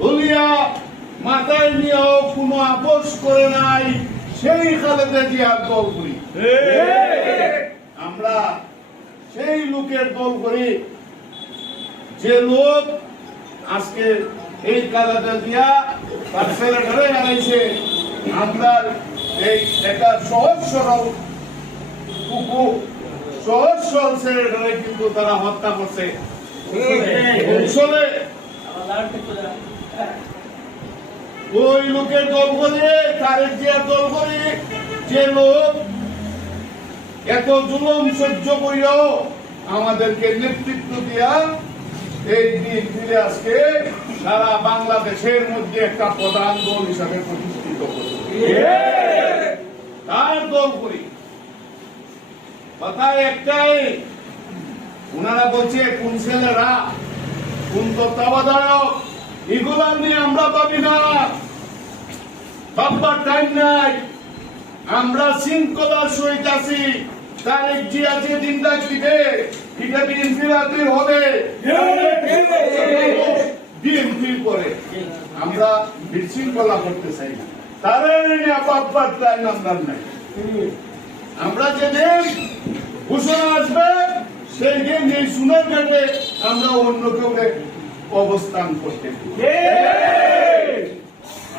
বলিয়া মাথায় নিয়েও কোনো আপোষ করে নাই, সেই খালেদা জিয়ার দল করি। আমরা সেই লোকের দল করি যে লোক আজকে এই খালেদা জিয়া তার ছেলেটারে আনাইছে। আমরা এই একটা সহজ সরল কুকুর, সহজ সরল ছেলেটারে কিন্তু তারা হত্যা করছে। ওই লোকের দল করে, তারেক জিয়ার দল করে, যে লোক এত জুলুম সহ্য করিয়াও আমাদেরকে নেতৃত্ব দিয়া এই দিন ফিরে আজকে সারা বাংলাদেশের মধ্যে একটা প্রধান দল হিসাবে প্রতিষ্ঠিত করছে। তার দল করি। কথা একটাই, ওনারা বলছে কোন ছেলেরা, কোন তত্ত্বাবধায়ক, এগুলা নিয়ে আমরা ভাবি না, ভাববার টাইম নাই। আমরা শৃঙ্খলার সহিত আছি। তারেক জিয়া যে দিন ডাক দিবে এটা বিএনপির হাতে হবে, বিএনপির পরে। আমরা বিশৃঙ্খলা করতে চাই না, তারা নিয়ে ভাববার টাইম আমরা নাই। আমরা যেদিন ঘোষণা আসবে সেই দিন এই সুনার ঘাটে আমরা অন্য কেউ অবস্থান করতে।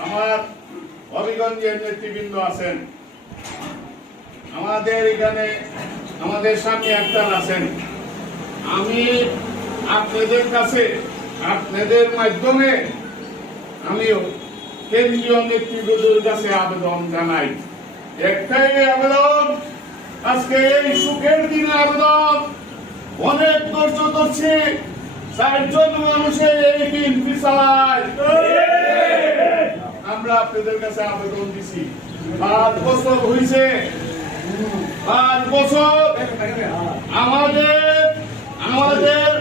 আমার হবিগঞ্জের নেতৃবৃন্দ আছেন, আমাদের এখানে আমাদের সামনে একটা আছেন। আমি আপনাদের কাছে, আপনাদের মাধ্যমে আমিও কেন্দ্রীয় নেতৃবৃন্দের কাছে আবেদন জানাই। একটাই আবেদন, আজকে এই সুখের দিনে আবেদন, অনেক ধৈর্য ধরছে, ৬০ জন মানুষের এই দিন পিছায়। আমরা আপনাদের কাছে আবেদন দিছি, ৫ বছর হয়েছে, ৫ বছর আমাদের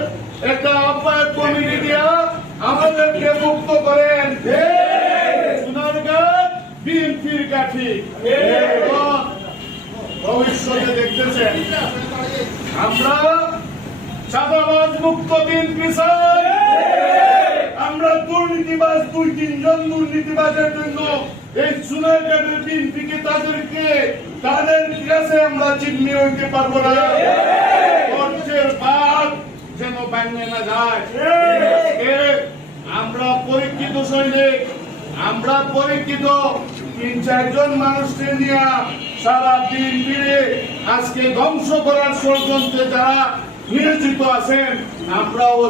একটা আহ্বায়ক কমিটি দিয়া আমাদেরকে মুক্ত করেন। সোনারগাঁও বিএনপির কাঠি ভবিষ্যতে দেখতেছেন আমরা চাঁদাবাজ মুক্ত বিএনপি চাই। আমরা দুর্নীতিবাজ ২-৩ জন দুর্নীতিবাজের জন্য এই সোনারগাঁওয়ের বিএনপিকে তাদের কাছে আমরা চিহ্নি হইতে পারবো না। খরচের ভাগ যেন ভাঙে না যায়। আমরা পরীক্ষিত সৈনিক, আমরা পরীক্ষিত ৩-৪ জন মানুষকে নিয়ে সারা দিন ফিরে আজকে ধ্বংস করার ষড়যন্ত্রে যারা নিয়োজিত আছেন, আমরাও